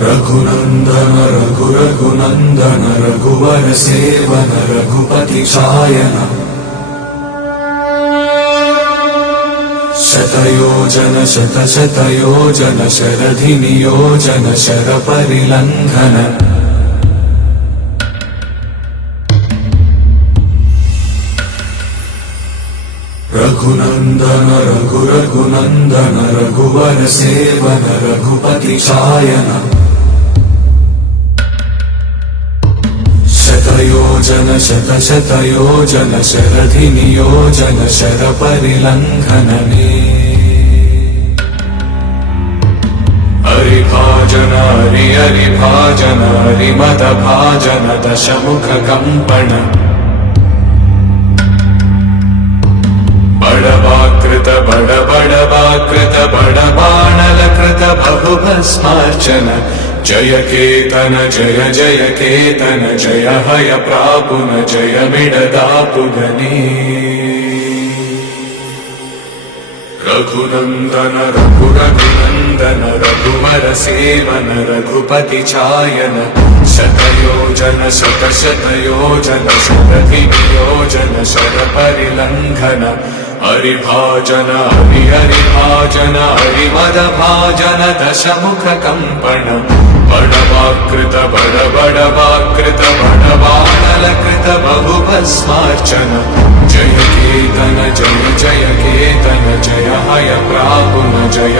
रघुनंदन रघुनंदन रघुवर seven Raghupati छायन शतयोजन शतशतयोजन शरधि नियोजन sir परिलंघन Raghunandan Raghunandan रघुवर seven Raghupati छायन शतयोजन शतशतयोजन शरधि नियोजन sir परिलंघन हरिभाजन हरिभाजन हरिमद भाजन दशमुख कंपन बड़वाकृत बड़वाकृत बड़बाणलकृत बहुभस्मार्चन जय केतन जय जय केतन जय हय प्रापुन जय मिडदापुगनी रघुनंदन रघुनंदन रघुवर सेवन रघुपति छायन शतयोजन शतशतयोजन शरधि नियोजन शर परिलंघन हरिभाजन हरिभाजन हरिमद भाजन दशमुख कंपन बड़वाकृत बड़वाकृत बड़बाणलकृत बहुभस्मार्चन जय केतन जय जय केतन जय हय प्रापुन जय